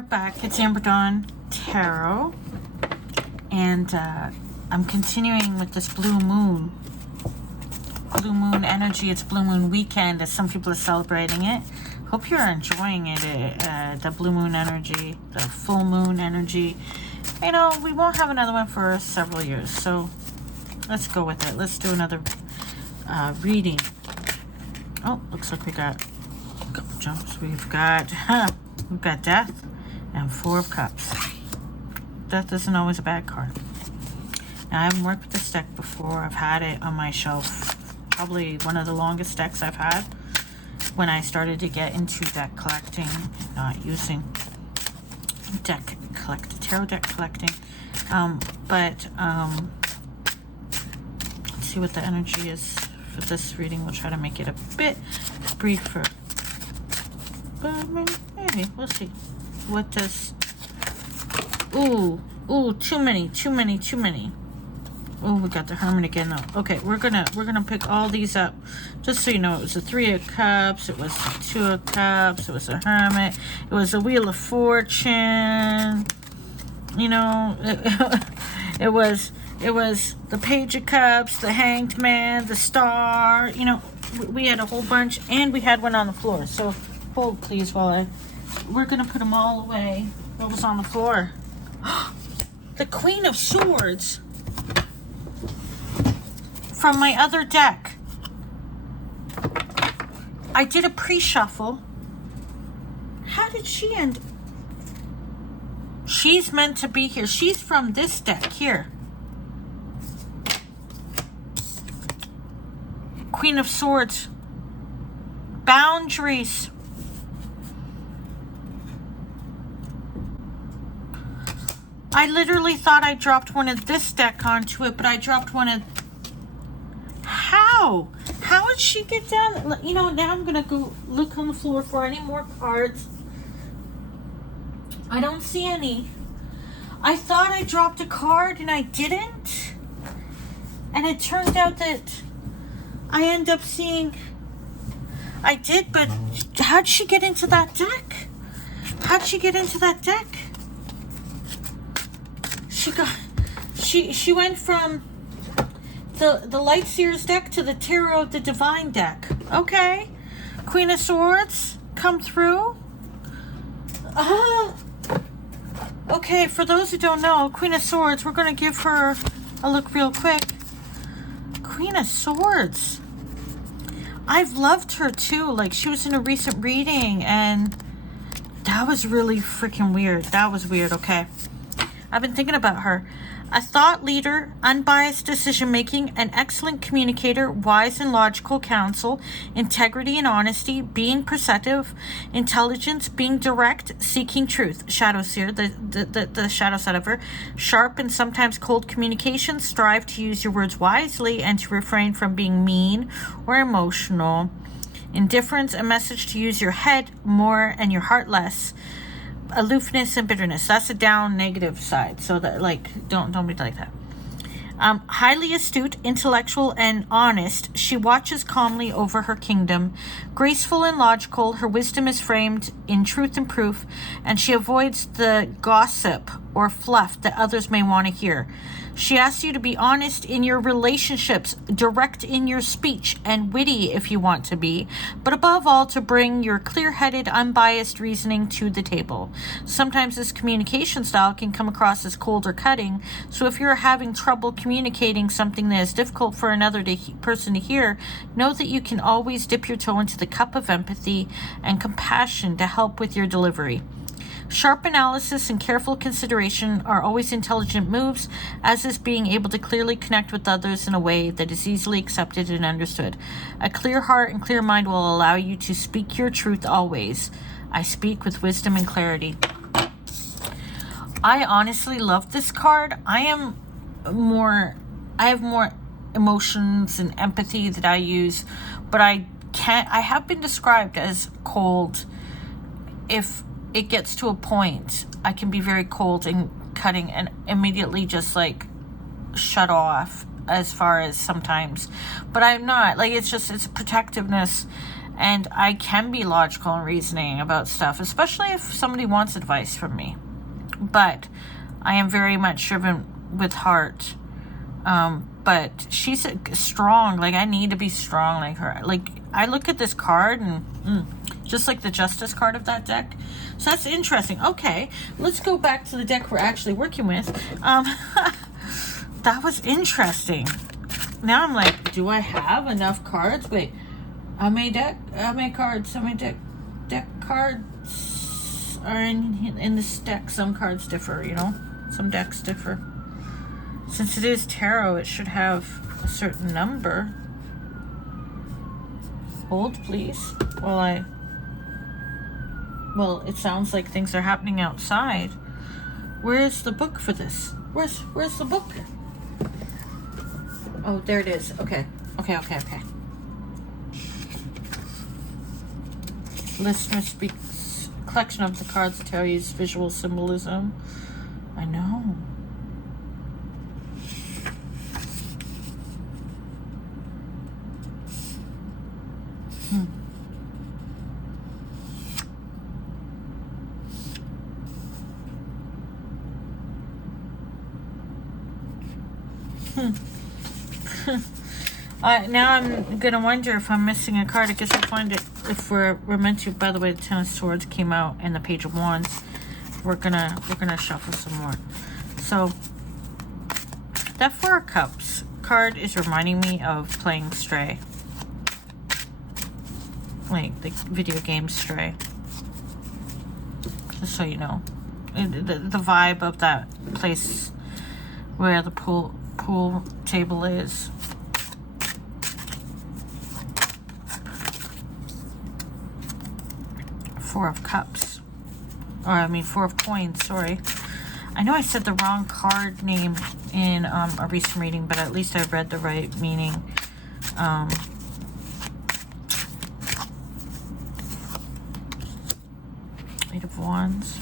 We're back. It's Amber Dawn Tarot, and I'm continuing with this blue moon energy. It's blue moon weekend, as some people are celebrating it. Hope you're enjoying it. The blue moon energy, the full moon energy. You know, we won't have another one for several years, so let's go with it. Let's do another reading. Oh, looks like we got a couple jumps. We've got Death and Four of Cups. Death isn't always a bad card. Now, I haven't worked with this deck before. I've had it on my shelf. Probably one of the longest decks I've had when I started to get into deck collecting, not using tarot deck collecting. Let's see what the energy is for this reading. We'll try to make it a bit briefer. But maybe we'll see. What does... Ooh, too many. Oh, we got the Hermit again though. Okay, we're gonna pick all these up. Just so you know, it was a Three of Cups, it was a Two of Cups, it was a Hermit, it was a Wheel of Fortune. You know, it was the Page of Cups, the Hanged Man, the Star. You know, we had a whole bunch, and we had one on the floor. So hold please while we're gonna put them all away. What was on the floor? The Queen of Swords from my other deck. I did a pre-shuffle. How did she end? She's meant to be here. She's from this deck here. Queen of Swords. Boundaries. I literally thought I dropped one of this deck onto it, but I dropped one of... How? How did she get down? You know, now I'm going to go look on the floor for any more cards. I don't see any. I thought I dropped a card and I didn't. And it turned out that I end up seeing... I did, but how'd she get into that deck? How'd she get into that deck? She went from the Lightseers deck to the Tarot of the Divine deck. Okay. Queen of Swords, come through. Okay, for those who don't know, Queen of Swords, we're going to give her a look real quick. Queen of Swords. I've loved her too. Like, she was in a recent reading, and that was really freaking weird. That was weird. Okay. I've been thinking about her. A thought leader, unbiased decision-making, an excellent communicator, wise and logical counsel, integrity and honesty, being perceptive, intelligence, being direct, seeking truth. Shadow Seer, the shadow side of her. Sharp and sometimes cold communication. Strive to use your words wisely and to refrain from being mean or emotional. Indifference, a message to use your head more and your heart less. Aloofness and bitterness. That's a down negative side. So that, like, don't be like that. Highly astute, intellectual, and honest, she watches calmly over her kingdom. Graceful and logical, her wisdom is framed in truth and proof, and she avoids the gossip or fluff that others may want to hear. She asks you to be honest in your relationships, direct in your speech, and witty if you want to be, but above all, to bring your clear-headed, unbiased reasoning to the table. Sometimes this communication style can come across as cold or cutting, so if you're having trouble communicating something that is difficult for another person to hear, know that you can always dip your toe into the cup of empathy and compassion to help with your delivery. Sharp analysis and careful consideration are always intelligent moves, as is being able to clearly connect with others in a way that is easily accepted and understood. A clear heart and clear mind will allow you to speak your truth always. I speak with wisdom and clarity. I honestly love this card. I have more emotions and empathy that I use, but I have been described as cold. If it gets to a point, I can be very cold and cutting and immediately just like shut off as far as sometimes, but I'm not. Like, it's protectiveness And I can be logical and reasoning about stuff, especially if somebody wants advice from me. But I am very much driven with heart. But she's strong. Like, I need to be strong like her. Like, I look at this card and just like the Justice card of that deck. So that's interesting. Okay, let's go back to the deck we're actually working with. That was interesting. Now I'm like, do I have enough cards? Wait, how many deck cards are in this deck? Some cards differ, you know? Some decks differ. Since it is tarot, it should have a certain number. Hold, please. Well, it sounds like things are happening outside. Where's the book for this? Where's the book? Oh, there it is. Okay. Listener speaks. Collection of the cards that tell you visual symbolism. I know. Now I'm gonna wonder if I'm missing a card. I guess I'll find it if we're meant to. By the way, the Ten of Swords came out and the Page of Wands. We're gonna shuffle some more. So that Four of Cups card is reminding me of playing Stray, like the video game Stray. Just so you know, the vibe of that place where the pool table is. Four of Cups. Or, I mean, Four of Coins, sorry. I know I said the wrong card name in a recent reading, but at least I read the right meaning. Eight of Wands.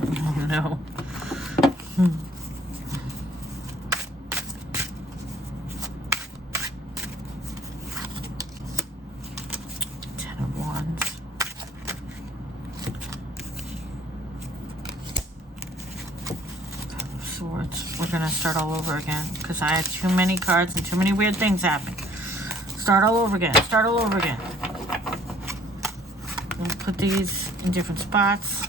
Oh no. Ten of Wands. Five of Swords. We're gonna start all over again because I had too many cards and too many weird things happening. Start all over again. We'll put these in different spots.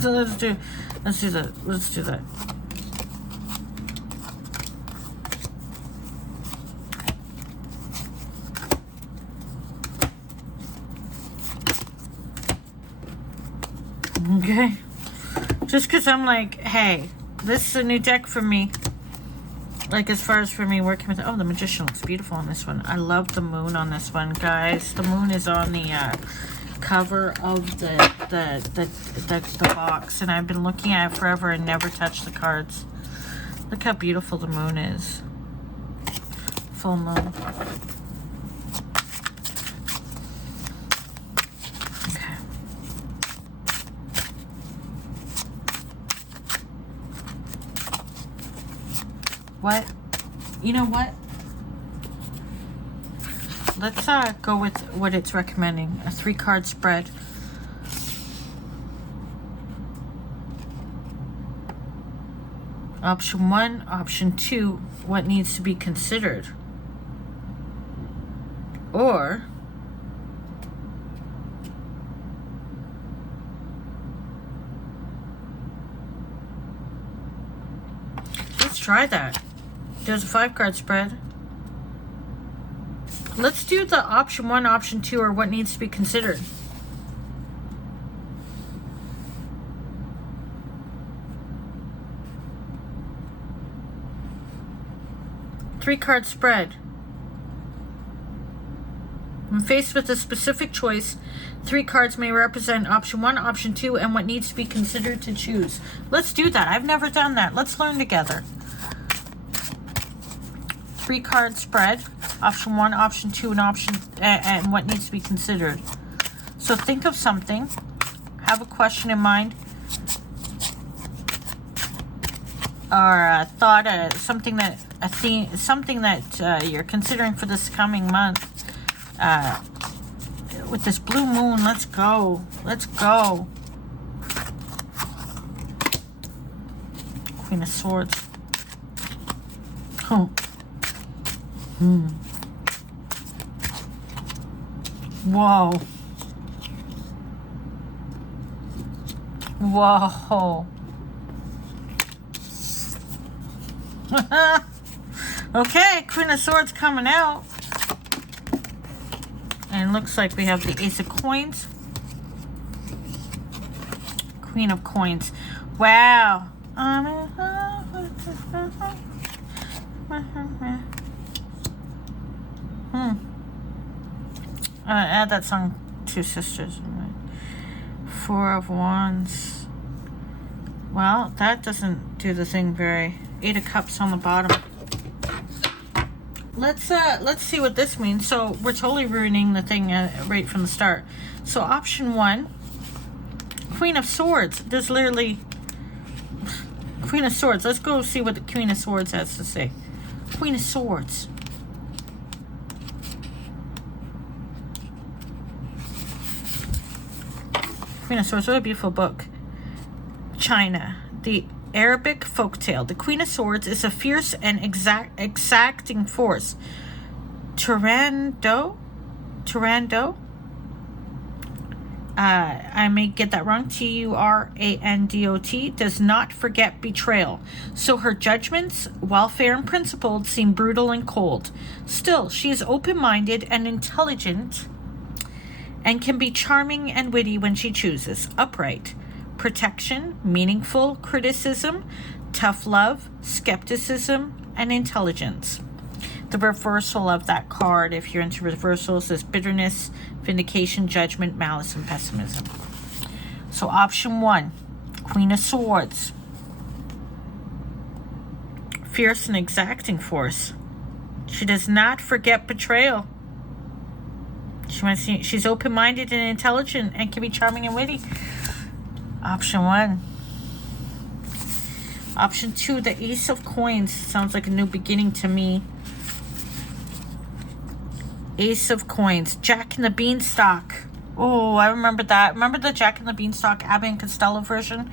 So let's do that. Okay. Just because I'm like, hey, this is a new deck for me. Like, as far as for me working with, oh, the Magician looks beautiful on this one. I love the moon on this one, guys. The moon is on the cover of the box, and I've been looking at it forever and never touched the cards. Look how beautiful the moon is. Full moon. Okay. What? You know what? Let's go with what it's recommending. A 3-card spread. Option 1, option 2, what needs to be considered. Or let's try that. There's a 5-card spread. Let's do the option 1, option 2, or what needs to be considered. Three-card spread. When faced with a specific choice, 3 cards may represent option 1, option 2, and what needs to be considered to choose. Let's do that. I've never done that. Let's learn together. 3-card spread. Option 1, option 2, and and what needs to be considered. So think of something. Have a question in mind. Or a thought, something that you're considering for this coming month. With this blue moon, let's go. Let's go. Queen of Swords. Oh. Whoa. Whoa. Okay, Queen of Swords coming out. And looks like we have the Ace of Coins. Queen of Coins. Wow. Add that song, Two Sisters. 4 of Wands. Well, that doesn't do the thing very. 8 of Cups on the bottom. Let's see what this means. So we're totally ruining the thing right from the start. So option 1, Queen of Swords. There's literally Queen of Swords. Let's go see what the Queen of Swords has to say. Queen of Swords. Queen of Swords. What a beautiful book. China. The Arabic folktale. The Queen of Swords is a fierce and exacting force. Turandot? I may get that wrong. Turandot does not forget betrayal. So her judgments, while fair and principled, seem brutal and cold. Still, she is open-minded and intelligent and can be charming and witty when she chooses. Upright. Protection, meaningful criticism, tough love, skepticism, and intelligence. The reversal of that card, if you're into reversals, is bitterness, vindication, judgment, malice, and pessimism. So option 1, Queen of Swords. Fierce and exacting force. She does not forget betrayal. She's open-minded and intelligent and can be charming and witty. Option 1. Option 2, the Ace of Coins. Sounds like a new beginning to me. Ace of Coins. Jack and the Beanstalk. Oh, I remember that. Remember the Jack and the Beanstalk Abbott and Costello version?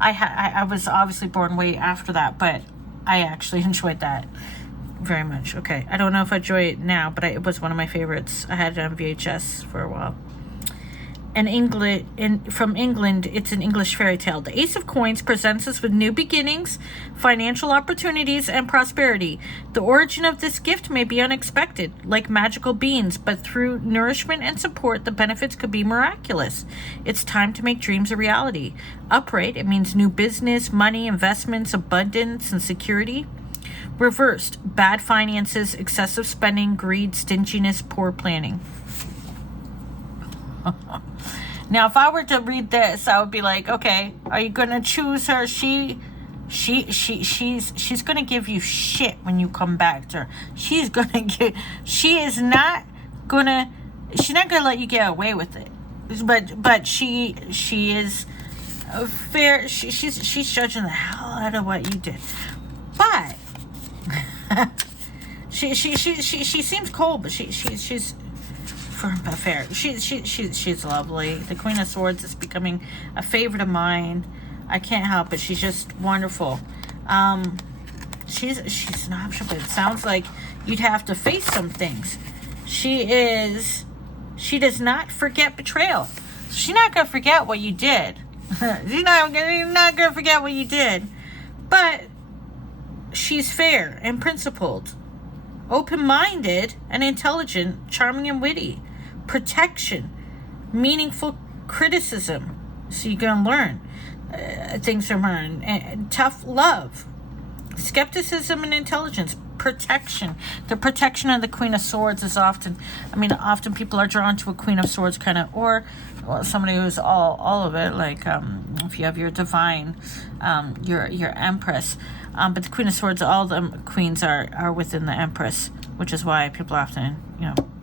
I was obviously born way after that, but I actually enjoyed that very much. Okay, I don't know if I enjoy it now, but it was one of my favorites. I had it on VHS for a while. From England, it's an English fairy tale. The Ace of Coins presents us with new beginnings, financial opportunities, and prosperity. The origin of this gift may be unexpected, like magical beans, but through nourishment and support, the benefits could be miraculous. It's time to make dreams a reality. Upright, it means new business, money, investments, abundance, and security. Reversed, bad finances, excessive spending, greed, stinginess, poor planning. Now, if I were to read this, I would be like, okay, are you going to choose her? She's going to give you shit when you come back to her. She's not going to let you get away with it. But she is fair. She's judging the hell out of what you did. But she seems cold, but she's fair. She's lovely. The Queen of Swords is becoming a favorite of mine. I can't help it. She's just wonderful. She's an option, but it sounds like you'd have to face some things. She does not forget betrayal. She's not gonna forget what you did. You're not gonna forget what you did. But she's fair and principled, open-minded and intelligent, charming and witty. Protection, meaningful criticism. So you're going to learn things from her. And tough love, skepticism and intelligence, protection. The protection of the Queen of Swords is often people are drawn to a Queen of Swords kind of, or somebody who's all of it, like if you have your divine, your Empress. But the Queen of Swords, all the queens are within the Empress, which is why people often,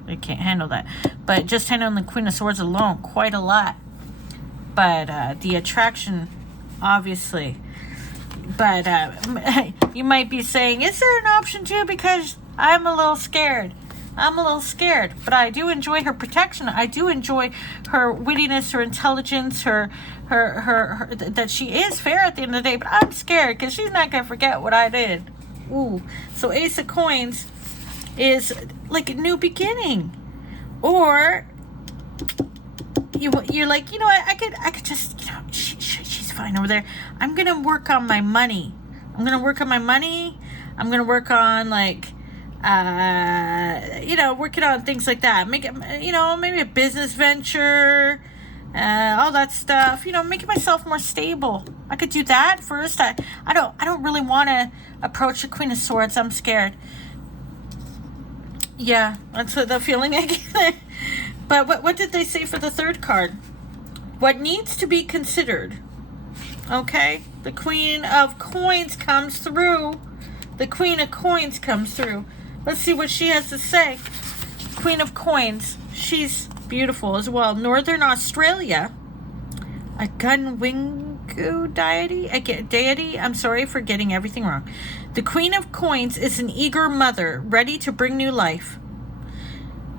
they can't handle that. But just handling the Queen of Swords alone, quite a lot. But the attraction, obviously. But you might be saying, is there an option too? Because I'm a little scared. But I do enjoy her protection. I do enjoy her wittiness, her intelligence, her that she is fair at the end of the day. But I'm scared because she's not going to forget what I did. Ooh. So Ace of Coins is like a new beginning. Or you're like, you know what, I could just, she's fine over there. I'm going to work on my money. I'm going to work on, like, working on things like that. Make it, maybe a business venture, all that stuff. Making myself more stable. I could do that first. I don't really want to approach the Queen of Swords. I'm scared. Yeah, that's the feeling I get. But what did they say for the third card? What needs to be considered? Okay, the Queen of Coins comes through. Let's see what she has to say. Queen of Coins. She's beautiful as well. Northern Australia. A Gunwingu deity. I'm sorry for getting everything wrong. The Queen of Coins is an eager mother, ready to bring new life.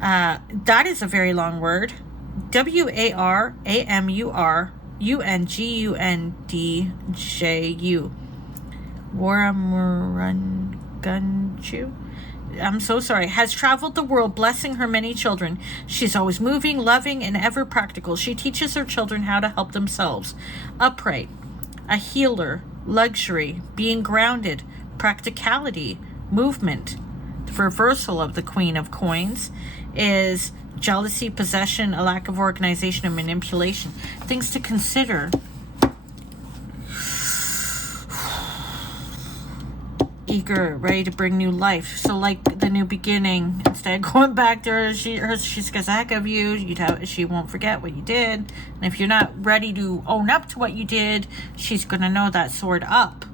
That is a very long word. WARAMURUNGUNDJU. Waramurungunju. I'm so sorry. Has traveled the world, blessing her many children. She's always moving, loving, and ever practical. She teaches her children how to help themselves. Upright. A healer. Luxury. Being grounded. Practicality. Movement. The reversal of the Queen of Coins is jealousy, possession, a lack of organization, and manipulation. Things to consider. Eager, ready to bring new life. So like the new beginning, instead of going back to her, she scares the heck of you. She won't forget what you did. And if you're not ready to own up to what you did, she's going to know that sword up.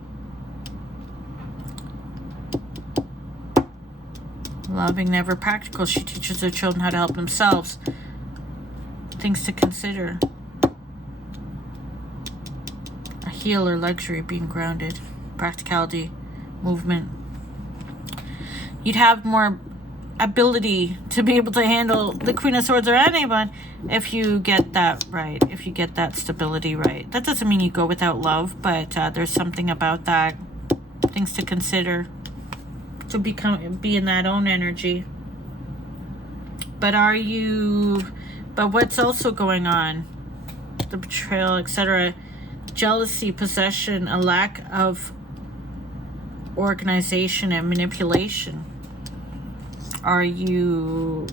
Loving, never practical. She teaches her children how to help themselves. Things to consider. A healer, luxury, being grounded. Practicality, movement. You'd have more ability to be able to handle the Queen of Swords or anyone if you get that right. If you get that stability right. That doesn't mean you go without love, but there's something about that. Things to consider. To be in that own energy. But what's also going on? The betrayal, etc. Jealousy, possession, a lack of organization and manipulation. Are you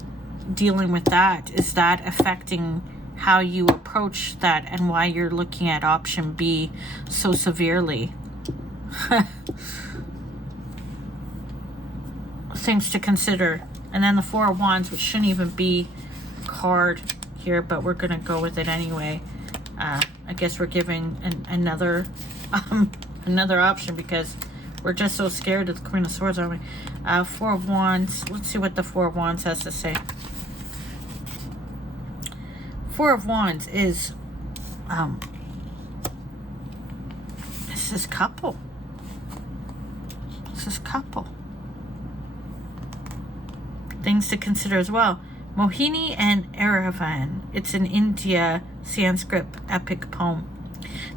dealing with that? Is that affecting how you approach that and why you're looking at option B so severely? Things to consider. And then the Four of Wands, which shouldn't even be a card here, but we're going to go with it anyway. I guess we're giving another option because we're just so scared of the Queen of Swords, aren't we? Four of Wands. Let's see what the Four of Wands has to say. Four of Wands is this is couple. Things to consider as well. Mohini and Eravan. It's an India Sanskrit epic poem.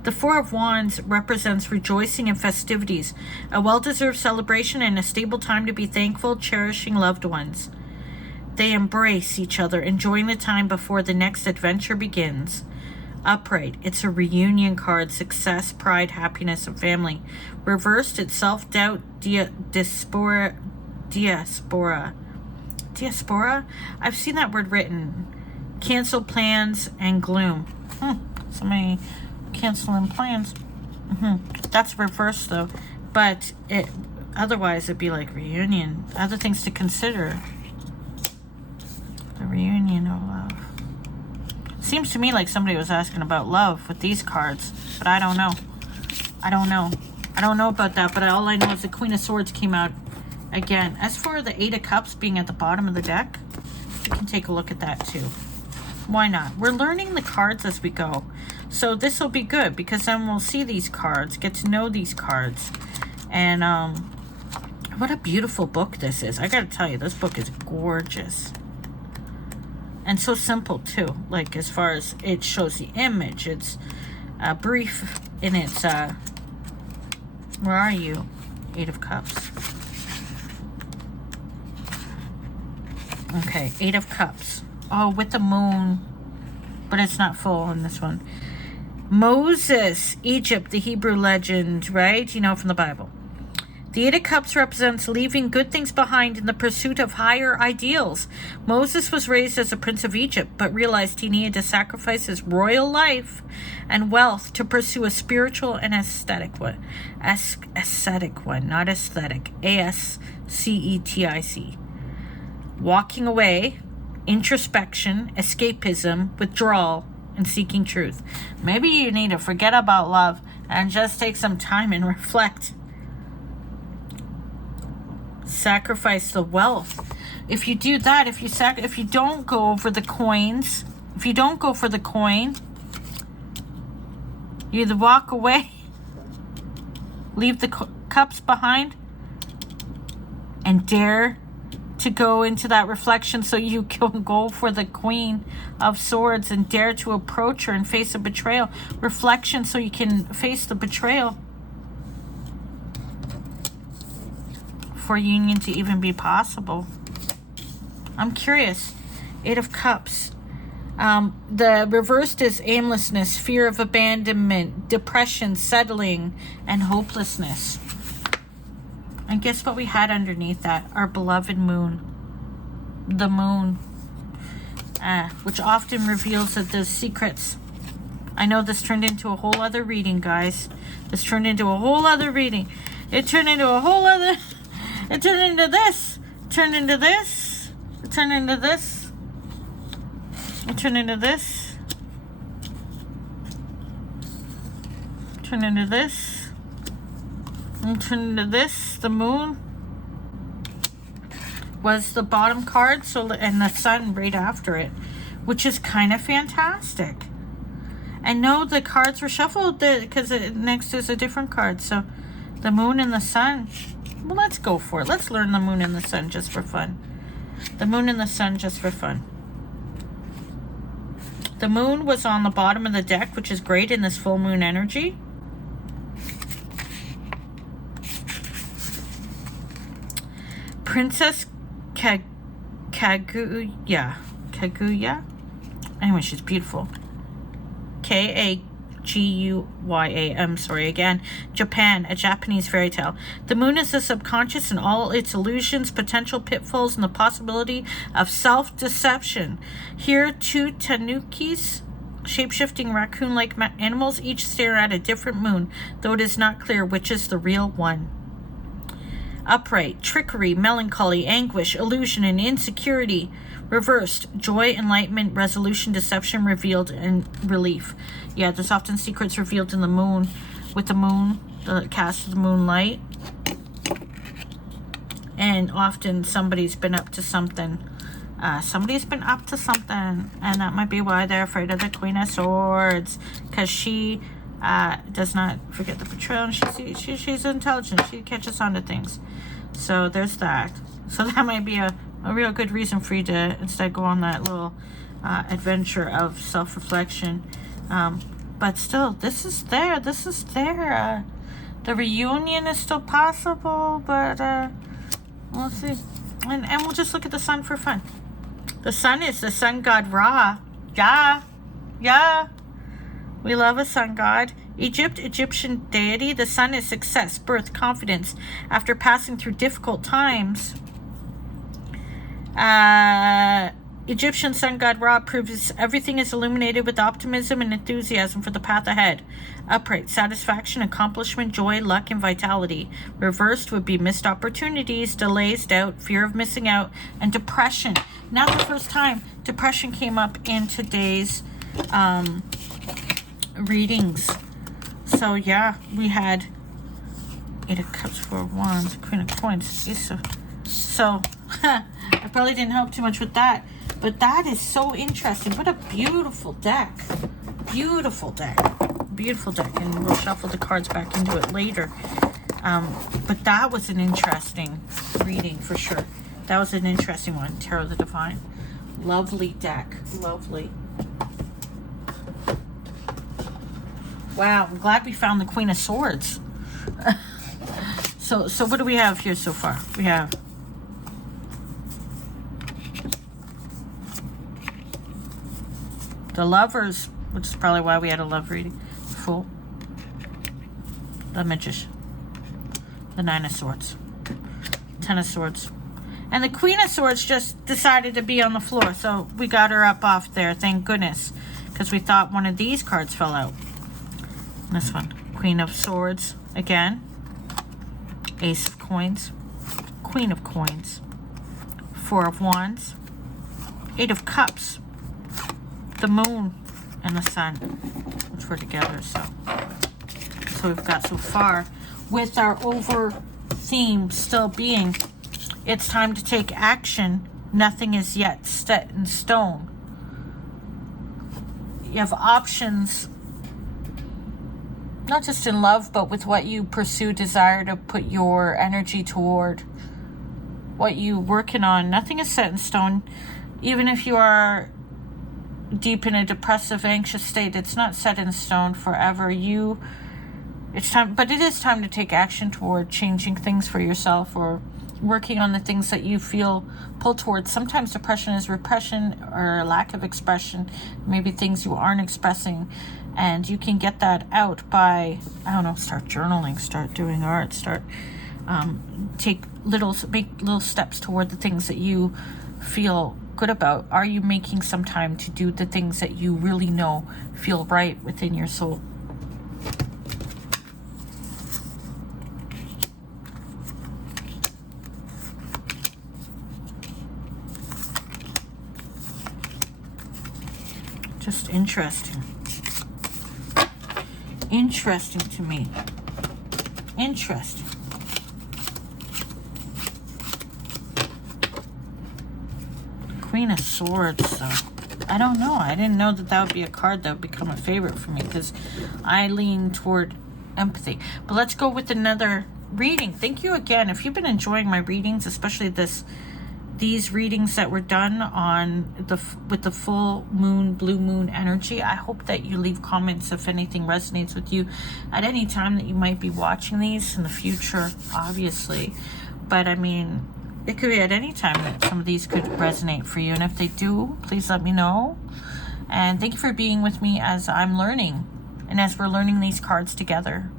The Four of Wands represents rejoicing and festivities, a well-deserved celebration and a stable time to be thankful, cherishing loved ones. They embrace each other, enjoying the time before the next adventure begins. Upright, it's a reunion card, success, pride, happiness, and family. Reversed, it's self-doubt, diaspora. I've seen that word written. Cancel plans and gloom. Somebody canceling plans. That's reversed though. But Otherwise, it'd be like reunion. Other things to consider. The reunion of love. Seems to me like somebody was asking about love with these cards, but I don't know. I don't know about that, but all I know is the Queen of Swords came out again. As for the Eight of Cups being at the bottom of the deck, we can take a look at that too. Why not? We're learning the cards as we go. So this will be good because then we'll see these cards, get to know these cards. And what a beautiful book this is. I gotta tell you, this book is gorgeous. And so simple too. Like as far as it shows the image. It's brief in its, where are you? Eight of Cups. Okay, Eight of Cups. Oh, with the moon. But it's not full on this one. Moses, Egypt, the Hebrew legend, right? You know, from the Bible. The Eight of Cups represents leaving good things behind in the pursuit of higher ideals. Moses was raised as a prince of Egypt, but realized he needed to sacrifice his royal life and wealth to pursue a spiritual and aesthetic one. Aesthetic one, not aesthetic. A-S-C-E-T-I-C. Walking away, introspection, escapism, withdrawal, and seeking truth. Maybe you need to forget about love and just take some time and reflect. Sacrifice the wealth. If you do that, if you don't go over the coins, if you don't go for the coin, you either walk away, leave the cups behind, and dare to go into that reflection so you can go for the Queen of Swords and dare to approach her and face a betrayal. Reflection so you can face the betrayal. For union to even be possible. I'm curious. Eight of Cups. The reversed is aimlessness, fear of abandonment, depression, settling, and hopelessness. And guess what we had underneath that? Our beloved moon. The moon. Which often reveals the secrets. I know this turned into a whole other reading, guys. This turned into a whole other reading. It turned into a whole other... It turned into this. Turned into this. It turned into this. It turned into this. Turned into this. And turned into this. The moon was the bottom card, so and the sun right after it, which is kind of fantastic. And no, the cards were shuffled because next is a different card. So the moon and the sun. Well, let's go for it. Let's learn the moon and the sun just for fun. The moon and the sun just for fun. The moon was on the bottom of the deck, which is great in this full moon energy. Princess Kaguya. Anyway, she's beautiful. Kaguya. I'm sorry again. Japan, a Japanese fairy tale. The moon is the subconscious and all its illusions, potential pitfalls, and the possibility of self-deception. Here, two tanukis, shape-shifting raccoon-like animals, each stare at a different moon, though it is not clear which is the real one. Upright, trickery, melancholy, anguish, illusion, and insecurity. Reversed, joy, enlightenment, resolution, deception, revealed, and relief. Yeah, there's often secrets revealed in the moon. With the moon, the cast of the moonlight. And often somebody's been up to something. And that might be why they're afraid of the Queen of Swords. Because she does not forget the betrayal. And she's intelligent. She catches on to things. So there's that. So that might be a real good reason for you to instead go on that little adventure of self-reflection. But still, this is there. The reunion is still possible, but we'll see. And we'll just look at the sun for fun. The sun is the sun god Ra. Yeah. We love a sun god. Egyptian deity. The sun is success, birth, confidence. After passing through difficult times, Egyptian sun god Ra proves everything is illuminated with optimism and enthusiasm for the path ahead. Upright, satisfaction, accomplishment, joy, luck, and vitality. Reversed would be missed opportunities, delays, doubt, fear of missing out, and depression. Not the first time depression came up in today's readings. So yeah, we had 8 of Cups, 4 of Wands, Queen of Coins. So I probably didn't help too much with that. But that is so interesting. What a beautiful deck. Beautiful deck. Beautiful deck. And we'll shuffle the cards back into it later. But that was an interesting reading for sure. That was an interesting one. Tarot of the Divine. Lovely deck. Lovely. Wow. I'm glad we found the Queen of Swords. So what do we have here so far? We have the Lovers, which is probably why we had a love reading. Fool. The Magician. The 9 of Swords. 10 of Swords. And the Queen of Swords just decided to be on the floor. So we got her up off there. Thank goodness. Because we thought one of these cards fell out. This one. Queen of Swords. Again. Ace of Coins. Queen of Coins. 4 of Wands. 8 of Cups. The Moon and the Sun, which were together. So we've got so far with our over theme still being, it's time to take action. Nothing is yet set in stone. You have options, not just in love, but with what you pursue, desire to put your energy toward, what you're working on. Nothing is set in stone. Even if you are deep in a depressive, anxious state, it's not set in stone forever. It's time, but it is time to take action toward changing things for yourself or working on the things that you feel pulled towards. Sometimes depression is repression or a lack of expression, maybe things you aren't expressing, and you can get that out by, I don't know, start journaling, start doing art, make little steps toward the things that you feel good about. Are you making some time to do the things that you really know feel right within your soul? Just interesting. Interesting to me. Interesting. Queen of Swords, so I don't know. I didn't know that would be a card that would become a favorite for me because I lean toward empathy. But let's go with another reading. Thank you again. If you've been enjoying my readings, especially these readings that were done with the full moon, blue moon energy, I hope that you leave comments if anything resonates with you at any time that you might be watching these in the future, obviously. But I mean, it could be at any time that some of these could resonate for you. And if they do, please let me know. And thank you for being with me as I'm learning and as we're learning these cards together.